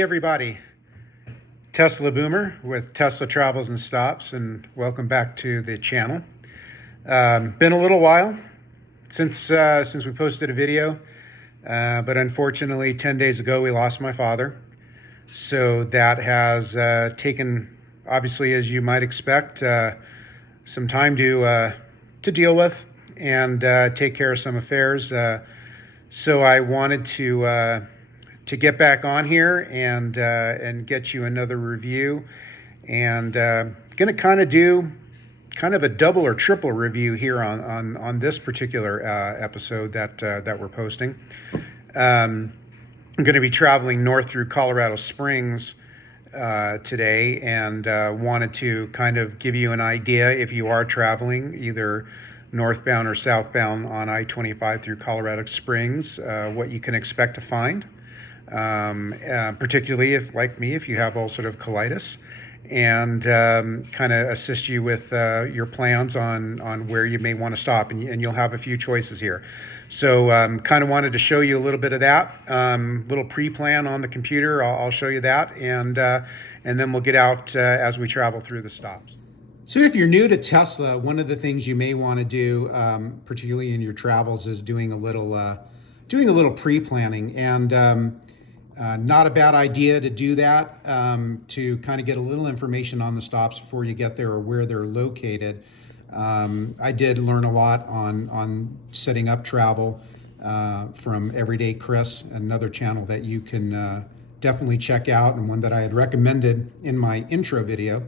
Howdy everybody. Tesla Boomer with Tesla Travels and Stops, and welcome back to the channel. Been a little while since we posted a video, but unfortunately 10 days ago we lost my father. So that has taken, obviously as you might expect, some time to deal with and take care of some affairs. So I wanted to get back on here and get you another review, and gonna kind of do a double or triple review here on this particular episode that we're posting. I'm going to be traveling north through Colorado Springs today, and wanted to kind of give you an idea if you are traveling either northbound or southbound on I-25 through Colorado Springs, what you can expect to find. Particularly if, like me, if you have ulcerative colitis, and kind of assist you with your plans on where you may want to stop, and you'll have a few choices here. So kind of wanted to show you a little bit of that, little pre-plan on the computer. I'll show you that, and then we'll get out as we travel through the stops. So if you're new to Tesla, one of the things you may want to do, particularly in your travels, is doing a little pre-planning, and not a bad idea to do that, to kind of get a little information on the stops before you get there or where they're located. I did learn a lot on setting up travel from Everyday Chris, another channel that you can definitely check out, and one that I had recommended in my intro video.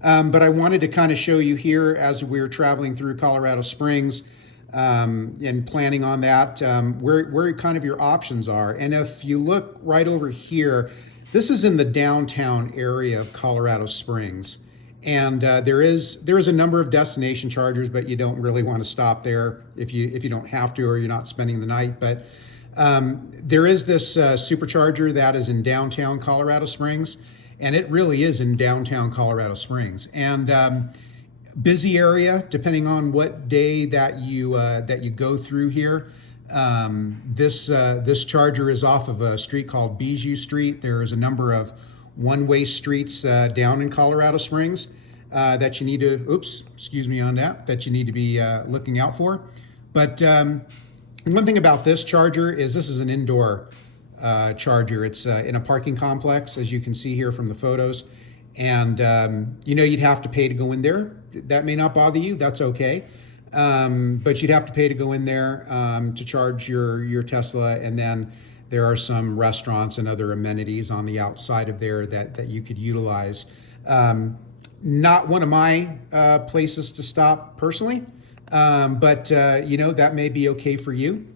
But I wanted to kind of show you here as we're traveling through Colorado Springs, and planning on that, where kind of your options are. And if you look right over here, this is in the downtown area of Colorado Springs. And there is a number of destination chargers, but you don't really want to stop there if you don't have to, or you're not spending the night. But there is this Supercharger that is in downtown Colorado Springs, and it really is in downtown Colorado Springs. And busy area, depending on what day that you go through here. This charger is off of a street called Bijou Street. There is a number of one-way streets down in Colorado Springs that you need to, excuse me on that you need to be looking out for. But one thing about this charger is this is an indoor charger. It's in a parking complex, as you can see here from the photos. And you'd have to pay to go in there. That may not bother you, that's okay. But you'd have to pay to go in there to charge your Tesla. And then there are some restaurants and other amenities on the outside of there that you could utilize. Not one of my places to stop personally, but that may be okay for you.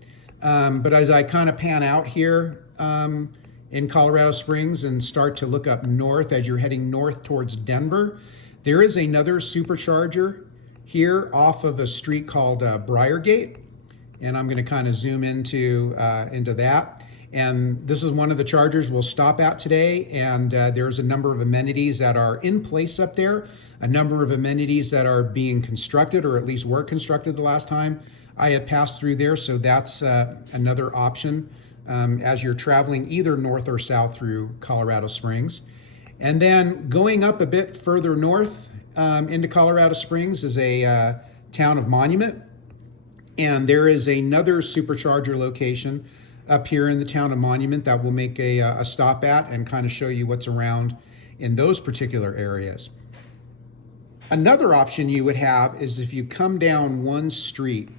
But as I kind of pan out here in Colorado Springs and start to look up north as you're heading north towards Denver, there is another Supercharger here off of a street called Briargate, and I'm going to kind of zoom into that. And this is one of the chargers we'll stop at today, and there's a number of amenities that are in place up there, a number of amenities that are being constructed, or at least were constructed the last time I had passed through there. So that's another option as you're traveling either north or south through Colorado Springs. And then going up a bit further north into Colorado Springs is a town of Monument. And there is another Supercharger location up here in the town of Monument that we'll make a stop at and kind of show you what's around in those particular areas. Another option you would have is if you come down one street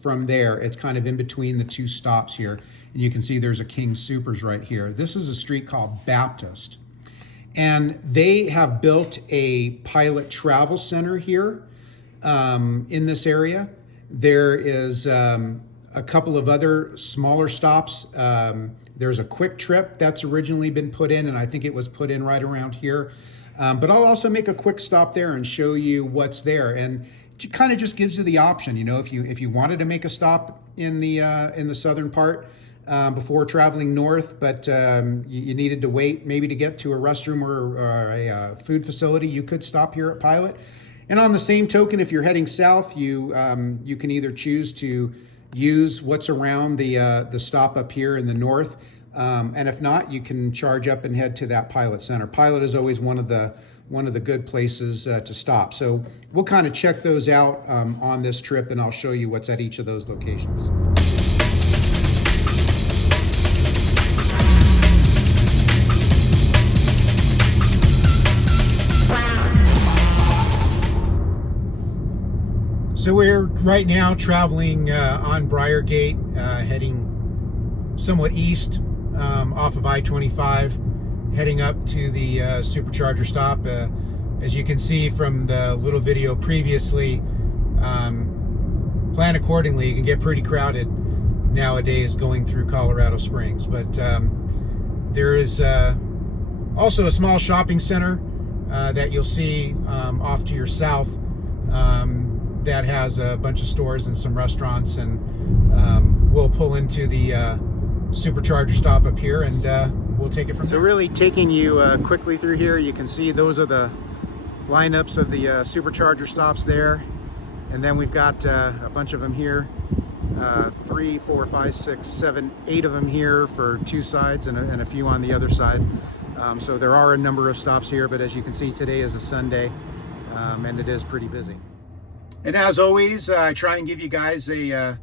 from there, it's kind of in between the two stops here. And you can see there's a King Soopers right here. This is a street called Baptist. And they have built a pilot travel center here in this area. There is a couple of other smaller stops. There's a Quick Trip that's originally been put in, and I think it was put in right around here. But I'll also make a quick stop there and show you what's there. And it kind of just gives you the option, if you wanted to make a stop in the southern part before traveling north, but you needed to wait maybe to get to a restroom or a food facility, you could stop here at Pilot. And on the same token, if you're heading south, you can either choose to use what's around the stop up here in the north, And if not, you can charge up and head to that Pilot Center. Pilot is always one of the good places to stop. So we'll kind of check those out on this trip, and I'll show you what's at each of those locations. So we're right now traveling on Briargate, heading somewhat east off of I-25, heading up to the Supercharger stop. As you can see from the little video previously, plan accordingly. You can get pretty crowded nowadays going through Colorado Springs. But there is also a small shopping center that you'll see off to your south. That has a bunch of stores and some restaurants, and we'll pull into the Supercharger stop up here, and we'll take it from there. So really taking you quickly through here, you can see those are the lineups of the Supercharger stops there, and then we've got a bunch of them here, 3, 4, 5, 6, 7, 8 of them here for two sides, and a few on the other side. So there are a number of stops here, but as you can see, today is a Sunday, and it is pretty busy. And as always, I try and give you guys a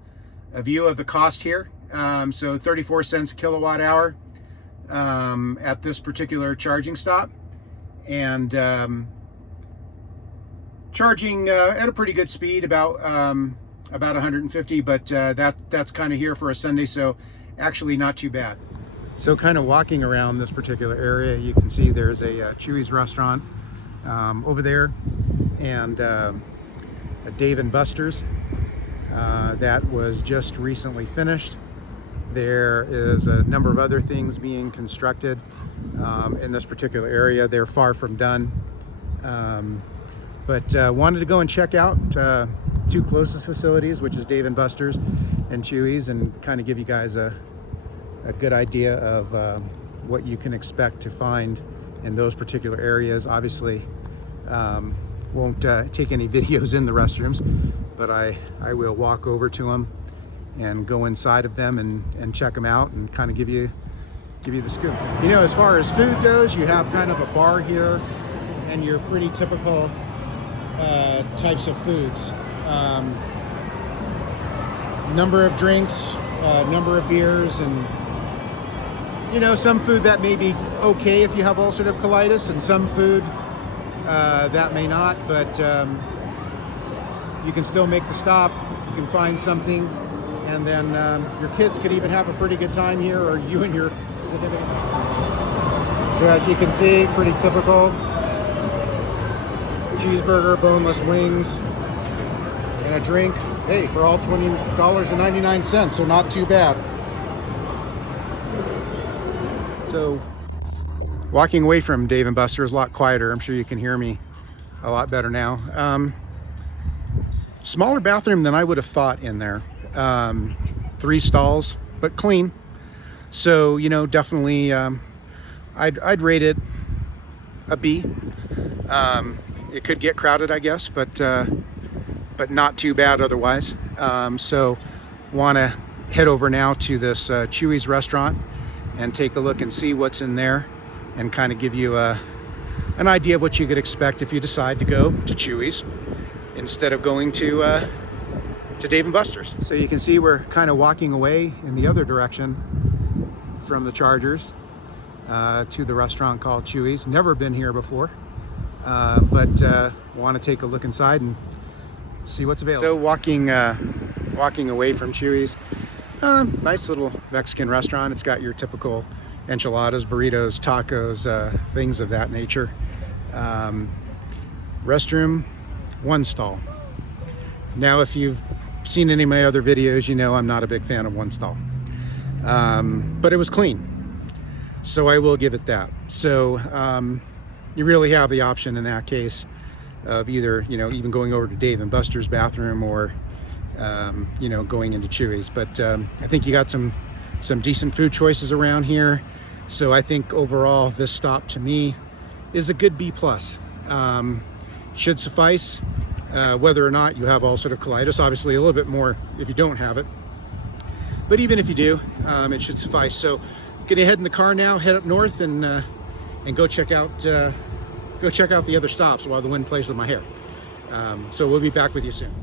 view of the cost here. So 34 cents a kilowatt hour at this particular charging stop, and charging at a pretty good speed, about 150, but that's kind of here for a Sunday, so actually not too bad. So kind of walking around this particular area, you can see there's a Chuy's restaurant over there, and a Dave & Buster's that was just recently finished. There is a number of other things being constructed in this particular area. They're far from done, but wanted to go and check out two closest facilities, which is Dave & Buster's and Chuy's, and kind of give you guys a good idea of what you can expect to find in those particular areas. Obviously, won't take any videos in the restrooms, but I will walk over to them and go inside of them and check them out and kind of give you the scoop. You know, as far as food goes, you have kind of a bar here and your pretty typical types of foods. Number of drinks, number of beers, and you know, some food that may be okay if you have ulcerative colitis, and some food that may not, but you can still make the stop. You can find something, and then your kids could even have a pretty good time here, or you and your significant other. So as you can see, pretty typical cheeseburger, boneless wings, and a drink. Hey, for all $20.99, so not too bad. So walking away from Dave & Buster's, a lot quieter. I'm sure you can hear me a lot better now. Smaller bathroom than I would have thought in there. 3 stalls, but clean. So, you know, definitely I'd rate it a B. It could get crowded, I guess, but not too bad otherwise. So want to head over now to this Chuy's restaurant and take a look and see what's in there, and kind of give you an idea of what you could expect if you decide to go to Chuy's instead of going to Dave & Buster's. So you can see we're kind of walking away in the other direction from the Chargers to the restaurant called Chuy's. Never been here before, but want to take a look inside and see what's available. So walking away from Chuy's, nice little Mexican restaurant. It's got your typical enchiladas, burritos, tacos, things of that nature. Restroom, 1 stall. Now, if you've seen any of my other videos, you know I'm not a big fan of 1 stall. But it was clean, so I will give it that. So you really have the option in that case of either, you know, even going over to Dave & Buster's bathroom, or you know, going into Chuy's. But I think you got some decent food choices around here. So I think overall this stop to me is a good B+. Should suffice, whether or not you have ulcerative colitis. Obviously a little bit more if you don't have it, but even if you do, it should suffice. So Gonna head in the car now, head up north, and go check out the other stops while the wind plays with my hair. So we'll be back with you soon.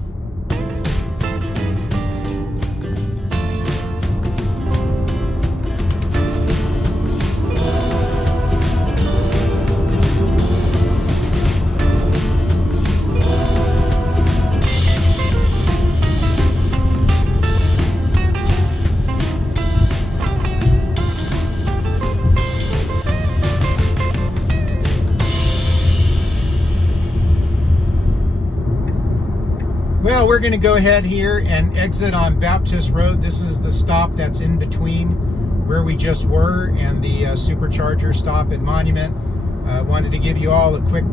Well, we're going to go ahead here and exit on Baptist Road. This is the stop that's in between where we just were and the Supercharger stop at Monument. I wanted to give you all a quick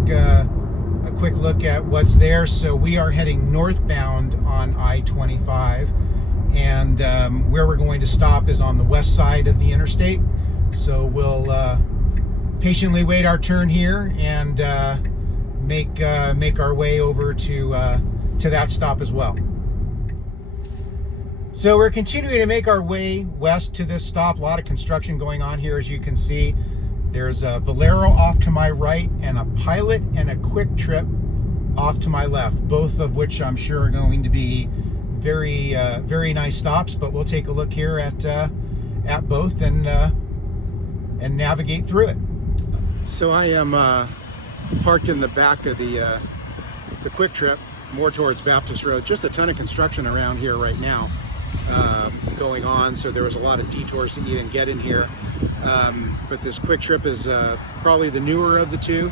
look at what's there. So we are heading northbound on I-25, and where we're going to stop is on the west side of the interstate. So we'll patiently wait our turn here and make our way over to that stop as well. So we're continuing to make our way west to this stop. A lot of construction going on here, as you can see. There's a Valero off to my right and a Pilot and a Quick Trip off to my left, both of which I'm sure are going to be very nice stops. But we'll take a look here at both and navigate through it. So I am parked in the back of the Quick Trip, more towards Baptist Road. Just a ton of construction around here right now going on, so there was a lot of detours to even get in here. But this Quick Trip is probably the newer of the two.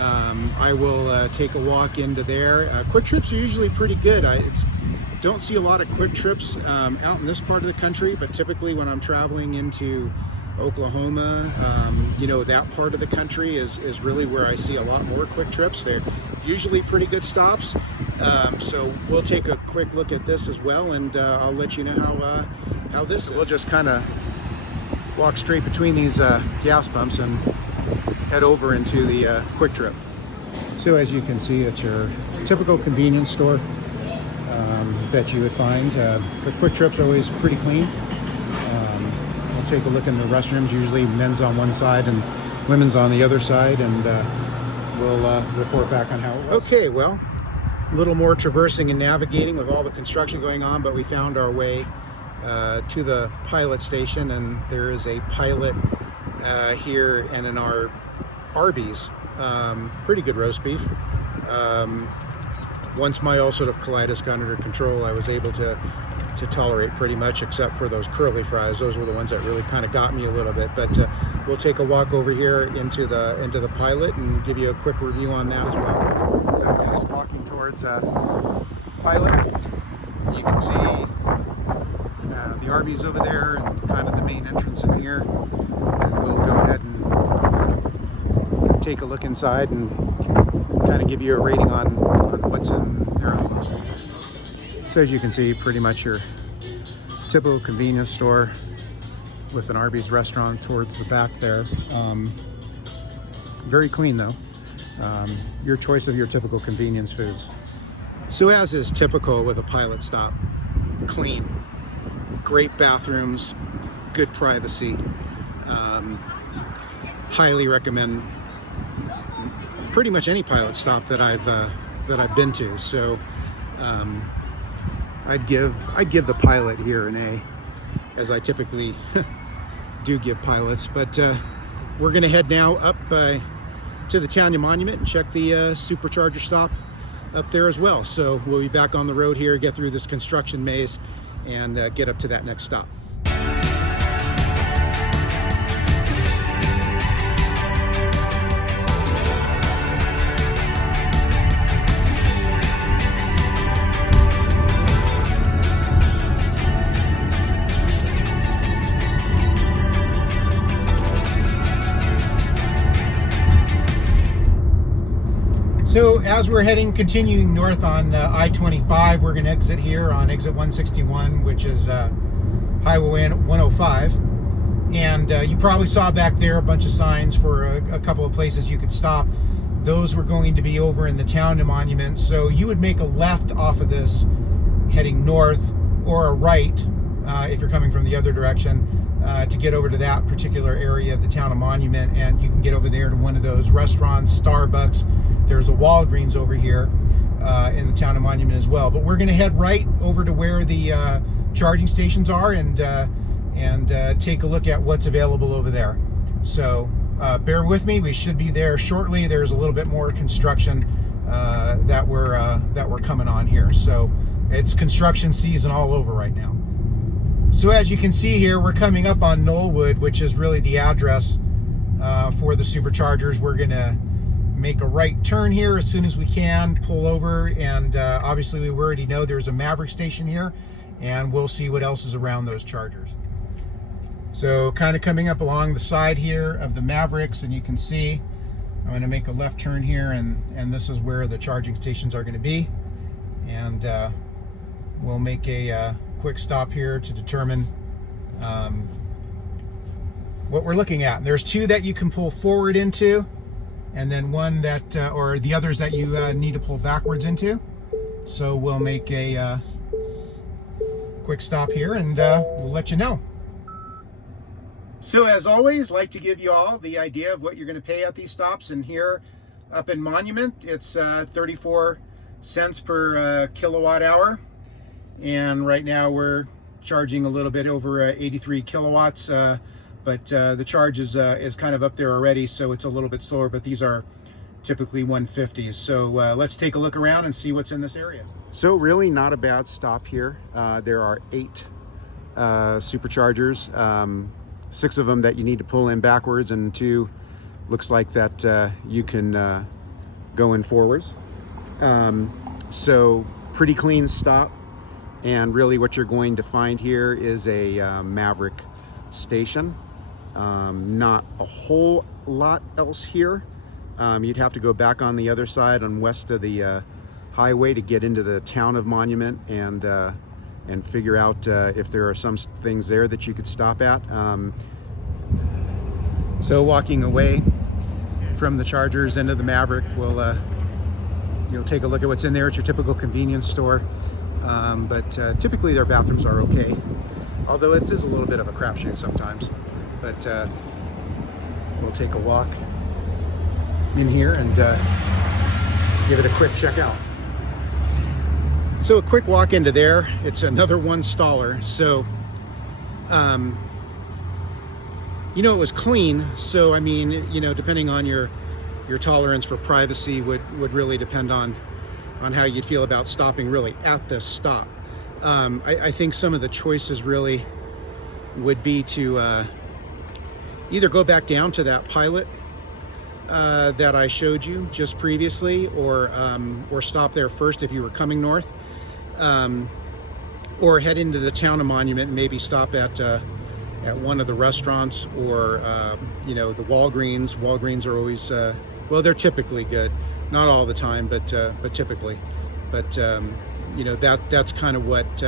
I will take a walk into there. Quick Trips are usually pretty good. Don't see a lot of Quick Trips out in this part of the country, but typically when I'm traveling into Oklahoma, that part of the country is really where I see a lot more Quick Trips. They're usually pretty good stops. So we'll take a quick look at this as well, and I'll let you know how this is. We'll just kind of walk straight between these gas pumps and head over into the Quick Trip. So as you can see, it's your typical convenience store that you would find. The Quick Trip's are always pretty clean. We'll take a look in the restrooms, usually men's on one side and women's on the other side, and we'll report back on how it was. Okay, well, a little more traversing and navigating with all the construction going on, but we found our way to the Pilot station, and there is a Pilot here and in our Arby's. Pretty good roast beef. Once my ulcerative colitis got under control, I was able to tolerate pretty much, except for those curly fries. Those were the ones that really kind of got me a little bit. But we'll take a walk over here into the Pilot and give you a quick review on that as well. So just walking towards Pilot, you can see the Arby's over there and kind of the main entrance in here. And we'll go ahead and take a look inside and kind of give you a rating on what's in there. So as you can see, pretty much your typical convenience store with an Arby's restaurant towards the back there. Very clean though. Your choice of your typical convenience foods. So as is typical with a Pilot stop, clean, great bathrooms, good privacy. Highly recommend pretty much any Pilot stop that I've been to. So I'd give the Pilot here an A, as I typically do give Pilots. But we're going to head now up to the Town Monument and check the Supercharger stop up there as well. So we'll be back on the road here, get through this construction maze, and get up to that next stop. So as we're continuing north on I-25, we're going to exit here on exit 161, which is Highway 105. And you probably saw back there a bunch of signs for a couple of places you could stop. Those were going to be over in the Town Monument. So you would make a left off of this heading north, or a right if you're coming from the other direction, to get over to that particular area of the town of Monument, and you can get over there to one of those restaurants, Starbucks. There's a Walgreens over here in the town of Monument as well. But we're going to head right over to where the charging stations are and take a look at what's available over there. So bear with me. We should be there shortly. There's a little bit more construction that we're coming on here. So it's construction season all over right now. So as you can see here, we're coming up on Knollwood, which is really the address for the Superchargers. We're going to make a right turn here as soon as we can, pull over, and obviously we already know there's a Maverick station here, and we'll see what else is around those chargers. So kind of coming up along the side here of the Mavericks, and you can see I'm going to make a left turn here, and this is where the charging stations are going to be, and we'll make a quick stop here to determine what we're looking at. There's two that you can pull forward into, and then one that or the others that you need to pull backwards into. So we'll make a quick stop here, and we'll let you know. So as always, like to give you all the idea of what you're going to pay at these stops. And here up in Monument, it's 34 cents per kilowatt hour. And right now we're charging a little bit over 83 kilowatts, but the charge is kind of up there already, so it's a little bit slower, but these are typically 150s. So let's take a look around and see what's in this area. So really not a bad stop here. There are 8 Superchargers, 6 of them that you need to pull in backwards, and 2 looks like that you can go in forwards. So pretty clean stop. And really what you're going to find here is a Maverick station. Not a whole lot else here. You'd have to go back on the other side on west of the highway to get into the town of Monument and figure out if there are some things there that you could stop at. So walking away from the Chargers into the Maverick, we'll take a look at what's in there. It's your typical convenience store. But typically their bathrooms are okay, although it is a little bit of a crapshoot sometimes. But we'll take a walk in here and give it a quick check out. So a quick walk into there. It's another one staller. So it was clean. So I mean, depending on your tolerance for privacy would really depend on how you'd feel about stopping really at this stop. I think some of the choices really would be to either go back down to that pilot that I showed you just previously, or stop there first if you were coming north, or head into the town of Monument and maybe stop at one of the restaurants, or the Walgreens. Walgreens are always well, they're typically good. Not all the time, but typically. But that's kind of what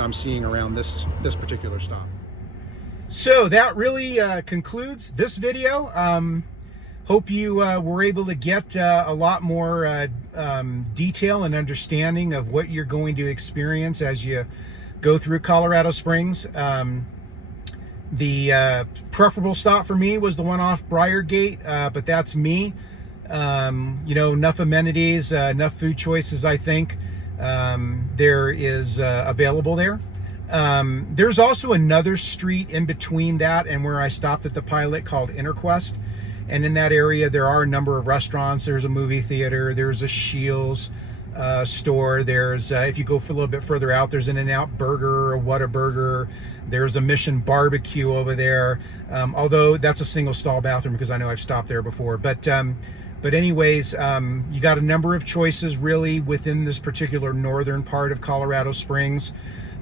I'm seeing around this particular stop. So that really concludes this video. Hope you were able to get a lot more detail and understanding of what you're going to experience as you go through Colorado Springs. The preferable stop for me was the one off Briargate, but that's me. Enough amenities, enough food choices, I think, there is available there. There's also another street in between that and where I stopped at the pilot called Interquest. And in that area, there are a number of restaurants. There's a movie theater. There's a Shields store. There's, if you go for a little bit further out, there's an In-N-Out Burger, a Whataburger. There's a Mission Barbecue over there. Although that's a single stall bathroom because I know I've stopped there before. But anyways, you got a number of choices really within this particular northern part of Colorado Springs.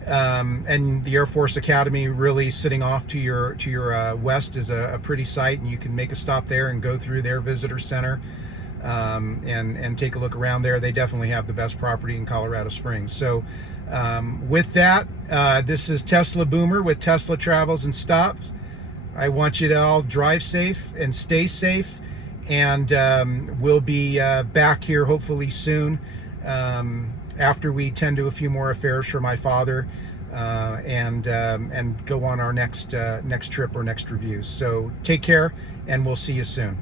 And the Air Force Academy really sitting off to your west is a pretty sight, and you can make a stop there and go through their visitor center and take a look around there. They definitely have the best property in Colorado Springs. So with that, this is Tesla Boomer with Tesla Travels and Stops. I want you to all drive safe and stay safe, and we'll be back here hopefully soon after we tend to a few more affairs for my father. and go on our next trip or next review. So take care, and we'll see you soon.